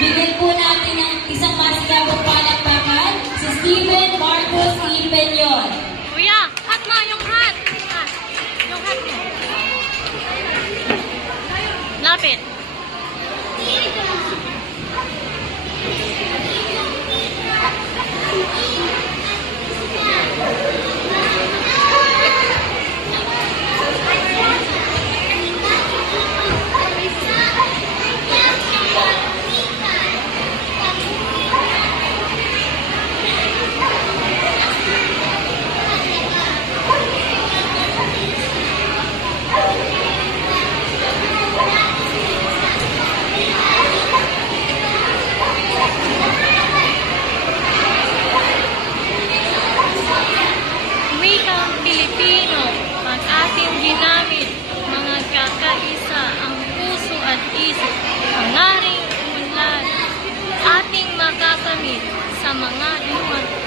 Bigyan po natin ng isang masigabong palakpakan si Steven Marcos Impenyon. Kuya, hat mo yung hat. Yung hat mo. Lapit. Wikang Pilipino, pag ating ginamit, mga kakaisa ang puso at isip, hangaring unlad, ating makakamit sa mga lumang